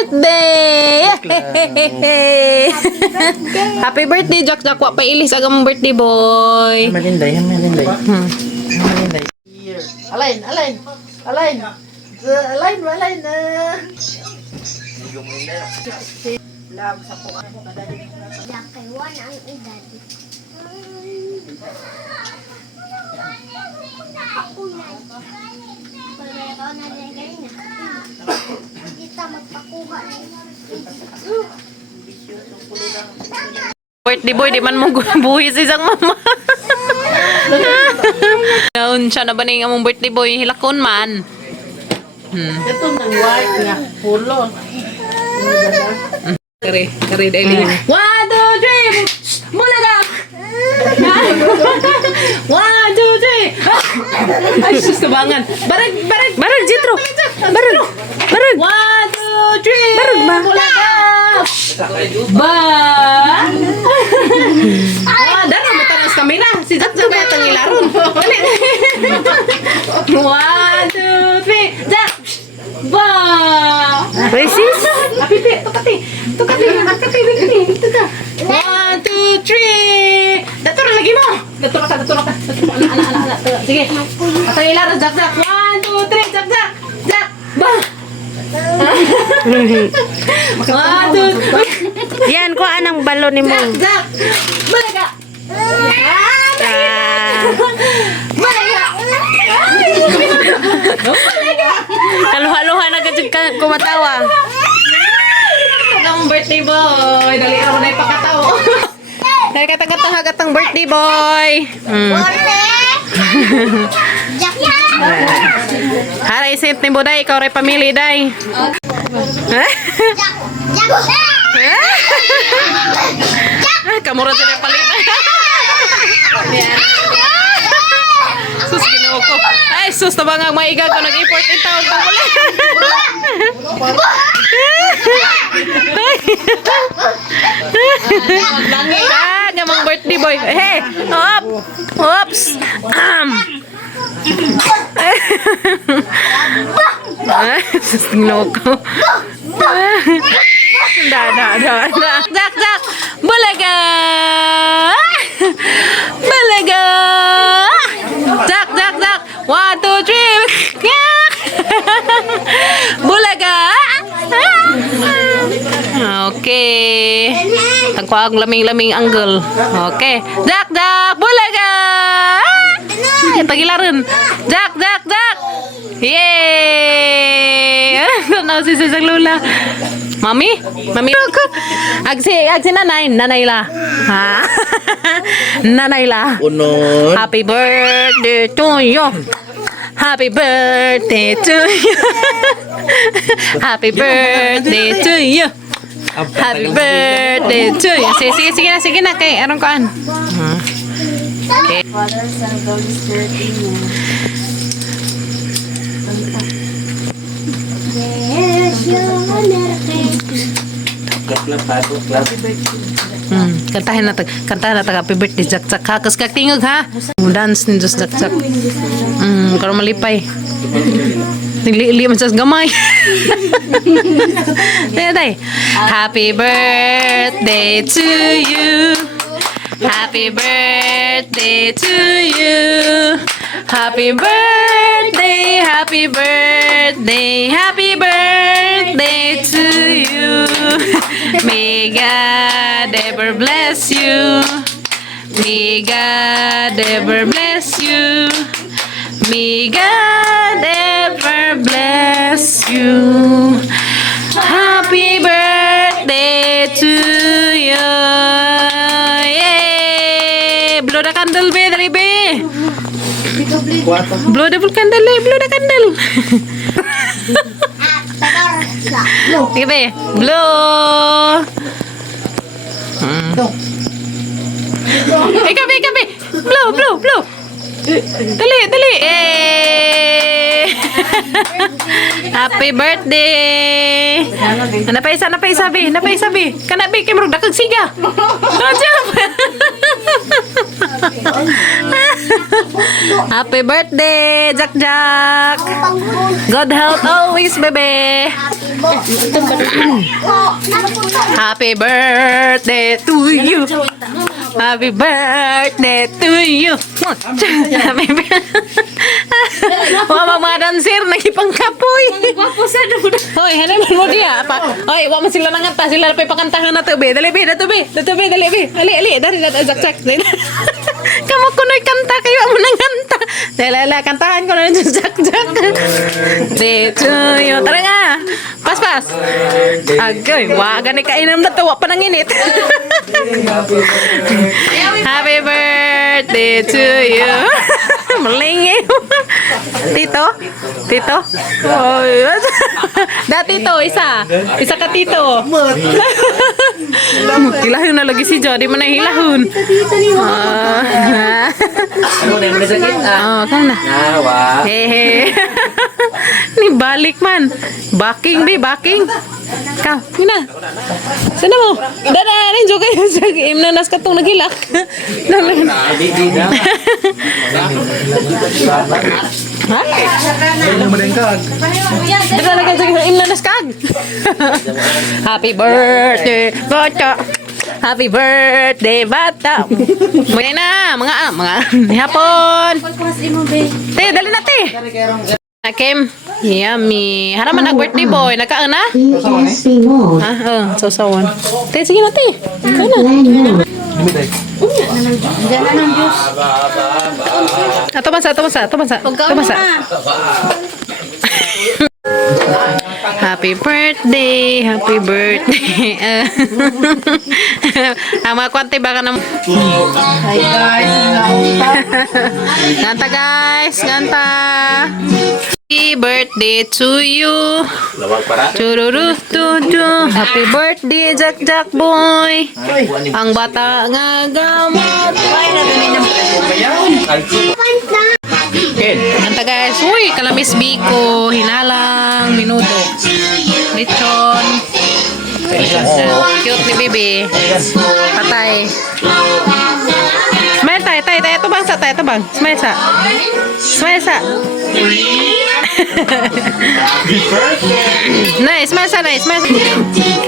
birthday! Happy birthday, Jack Jack. Wa pa ilis agam birthday boy. Malinday, malinday. Malinday. Alain, alain. Alain. Alain, alain. Lag sa po ako kadali. Lakaiwan ang edad. Ako na. Pwede ka na rin ganyan. Kita magpakuha na. Birthday boy, di man mo buhi sa isang mama. Naun siya na ba na yung birthday boy? Hilakon man. Ito nang white nga. Pulo. Kari daily. 1, 2, 3! Mulaga! 1, 2, 3! Ay, sus, kabangan. Barag! Barag, Jitro! Barag! 1, 2, 3! Barag ba? Mulaga! Ba! Dara mo tanas kami na. Si Jack Jack kaya tang ilaron. 1, 2, 3! Jack! Ba! Racist? Apipi, tukati. Tukati, tukati. 1, 2, 3! Dato na lagi mo. Dato na ka. Ala. Sige. Atang ilaron, Jack Jack. 1, 2, 3, Jack Jack. Jack! Ba! 1, 2, 3. Yan, ko anang balon ni mo. Jack! Balaga! Balaga! Kaluha-luha na gadyo kumatawa. Ang birthday boy! Dali araw na ipakataw. Dali katang hagatang birthday boy! Jack! Haray sent ni Boday, ikaw rin pamili, day. Kamura sila palit. Sus, ginawa ko. Ay, sus, na ba nga maiga ko nag-import in town pang ulit. Gamang birthday boy. Hey, oops. Sus, ginawa ko. Jack, bulaga! Bulaga! Jack! 1, 2, 3! Bulaga! Okay. Tagpa ang laming-laming angle. Okay. Jack! Bulaga! Pagilaran. Jack! Yay! Ano si Sisang Lula? Mami ako. Agsi nanay la. Ha? Nanay la. Unon. Happy birthday to you. Happy birthday to you. Happy birthday to you. Happy birthday to you. Sige na kay aron koan. Okay. Kantahin na happy birthday Jack Jack ha. Kas tingog ha. Dance ni Jack Jack. Karon malipay. Li man sa gamay. Day. Happy birthday to you. Happy birthday to you. Happy birthday, happy birthday, happy birthday to you. May God ever bless you. May God ever bless you. May God ever bless you. Happy birthday to you. Yay! Blow the candle, be, dali, be. Blow the candle, blow the candle. Sige, be. Blow. Ikaw, blow. Dali. Happy birthday. Napay sabi. Kana be kay murag dakag siga. Happy birthday, Jack Jack. God health always, bebe. Happy birthday to you. Happy birthday to you. Happy birthday. Mga dancer, nagipangkapoy. Hoy, hanaman mo dia. Hoy, wa man sila nanganta. Sila pa pakantahan na to, be. Dali, be. Dato, be. Dali, be. Ali. Dari, Jack Jack. Kamu kunoy kanta kayo mo nanganta. Dali, kantahan ko na Jack Jack. Day to you. Tara nga. Pas. Agay, wa gani kainom na to. Wa pa nanginit. Happy birthday to you. Malingi. Tito? Oh, da tito, isa ka tito. Hilahun na lagi si Jo, di man na hilahun. Oh, kan na. Hehe. Ni balik man. Backing. Kau, mina. Sana mo? Dada, rin jo kayo sa imnanas ka tong nagilak. Ha? Dada lagi sa imnanas kag. Happy birthday, bata. Happy birthday, bata. Muna na, mga hapon. Te, dali na, te. Kim, yummy. Haraman ang birthday boy. Nagkaan na? Sausawan. Te, sige na, te. Kaya na. Ato basa. Happy birthday. Ang mga kwante baka na. Hi guys, Ganta guys, ganta. Happy birthday to you. Tururu tudu. Happy birthday Jack Jack boy. Ang bata nga gamot. Ganta guys. Uy, kalamis biko, hinalang, minuto. Lechon. Cute ni Bibi. Patay. Smile tayo. Ito bang. Smile sa. Nice, smile sa.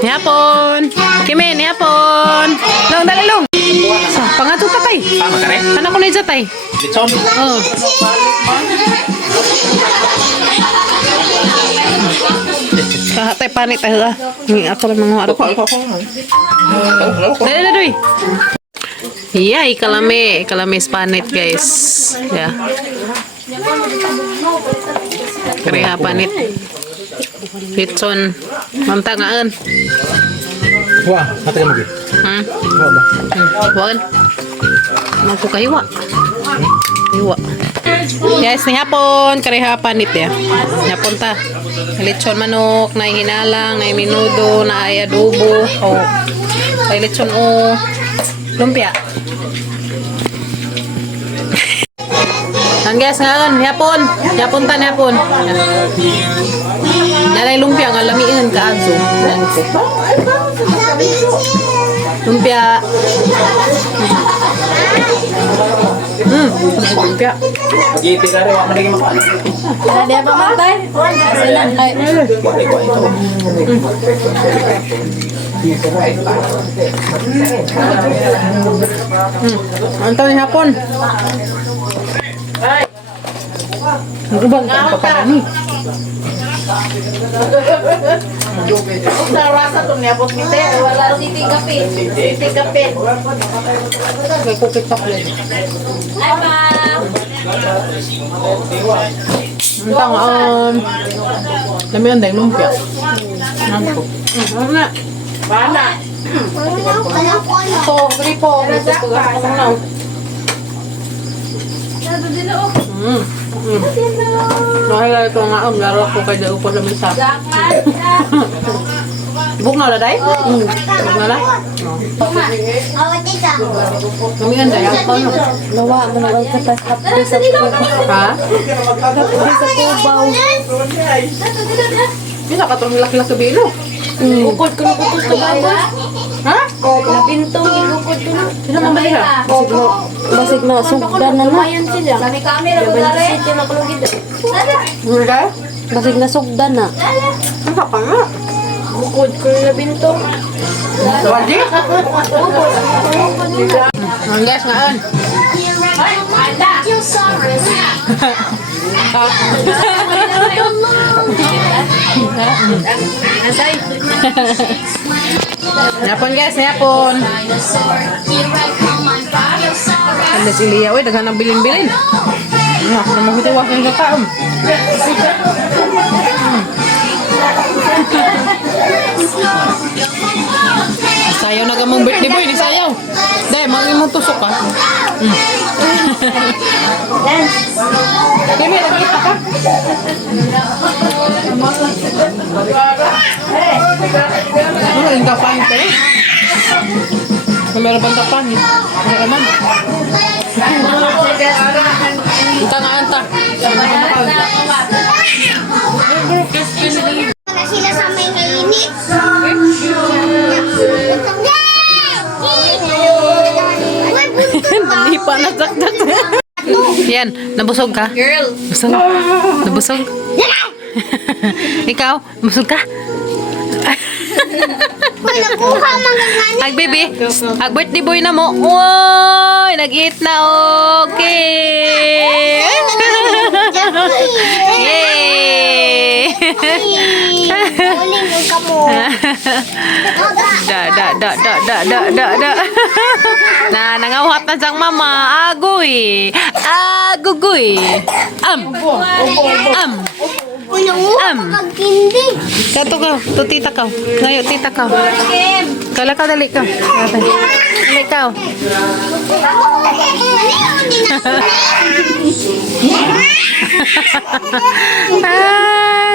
Yapon. Kimin, yapon. Long, dali long. Pangato tatay. Anak ko na dyan tay. Lechon. Oh. Kahatay panit tayo ah. Ako lang mga harap. Dali. Yay, kalami panit guys. Yeah. Kaya panit. Lechon. Mantangaan. Wah, hati kamu. Wah, ba. Wan. Magkukahiwa. Hiwa. Guys, ni hapon, kare panit ya. Hapon ta. Lechon manok, na hinalang, na minudo, na ay adobo. Oh. Ay lechon o lumpia. Ang guys ngayon, hapon ta. Nalay lumpia nga lamiin ka adso. Lumpia. Lumpia. Gitu dari wak mending makan. Ada apa mantai? Silang hai. Mantap ni hapon. Ubang ka ni. Udah rasa tuh nyapot mite, wala siti kape. Kay cookie chocolate. Hai, Bang. Tang lamian dai lumpia. Nampo. Ana. Mana? So, gripo, gusto ko sa naw. Mahal ito nga ang laro ko kay daw ko sa misa. Buk na la dai? Buk na la? Awat isa. Kami kan dai ako no. Lawa mo na lang katas kapre sa Ha? kubaw. Bisa ka tong laki-laki bilo. Bukod ko na putos to bago. Ha? Nabintong ibukod ko na. Sino mabalik ha? Basig na sugdan na na. Lumayan sila. Kami camera ko dare. Sityo na kulugid. Mura? Basig na sugdan na. Ang papa nga. Bukod ko na nabintong. Wadi? Ang gas nga an. Asay. Yapon guys, yapon. Ada si Lia, weh, daghan ang bilin-bilin. Nah, naman ko tiwas ng kataon. Sayaw na gamang birthday boy, ni sayaw. Dahil, maging mong tusok ka. Kaya may nagkita ka. Ano yung kapangit eh? Kung meron bang kapangit? Ano naman? Anta nga, anta. Wala sila sa may kainit. Uy, buntot ka. Hindi pa nasaktak. Yan, nabusog ka? Girl. Busog? Nabusog? Ikaw, nabusog ka? Uy, nakuha mga ngani. Ag baby, ag birthday boy na mo. Uy, nag-eat na okay. Yay! Uling mo ka mo. Da. Na nangawat na sang mama. Agoy. Agugoy. Uy, nakuha magkindi. Kato ka, to tita ka. Ngayon tita ka. Kala ka dali ka. Dali ka.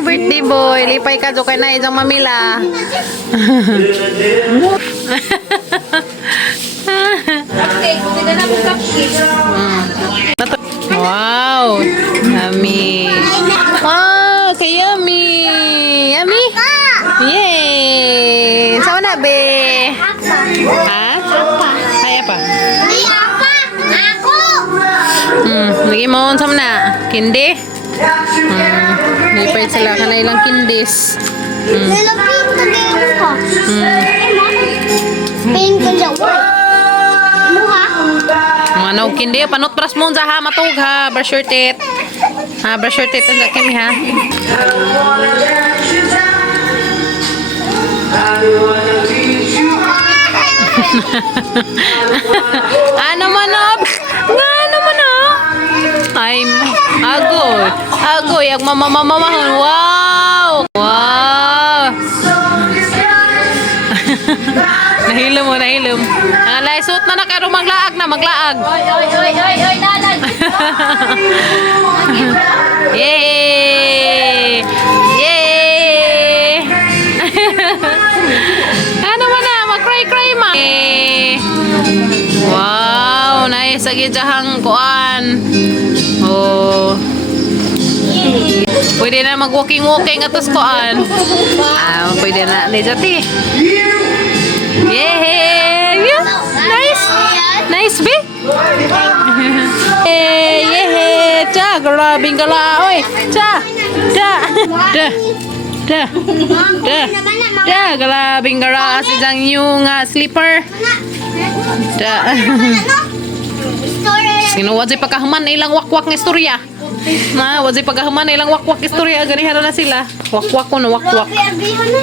Birthday boy, lipay ka do kay na isang mamila. Wow, yummy. Wow, kay yummy. Yummy? Yay! Saan na, be? Ha? Ay, apa? Di apa? Ako! Lagi mo, saan na? Kindi? Lipay sila ka na ilang kindis. Nilapin ko na yung ko. Spain ko dyan. Mo ha? Ano, kindi? Panot pras mo sa ha, matug ha. Brush your teeth. Ha, brush your teeth. Ang kami ha. Ano man o? Ano man o? Ay, agoy. Agoy, ang mamamamamahon. Wow! Wow! Nahilom mo, nahilom. Ang alay, suot na kayo maglaag na, maglaag. Oy, nanay. Yay! Yay! Ano man na, mag-cry-cry ma. Wow, nice. Sige, jahang kuan. Oh. Pwede na mag-walking-walking atos kuan. Pwede na. Lejati. Yay! Nice! Nice, be? Yay! Cha, grabing gala. Oy, cha! Cha! Da! Da, grabing gala si Jang yung slipper. Da. Sino wajay pagkahuman na ilang wakwak ng istorya. Na, wajay pagkahuman na ilang wakwak istorya. Ganihan na sila. Wakwak ko na wakwak. Grabe, ano?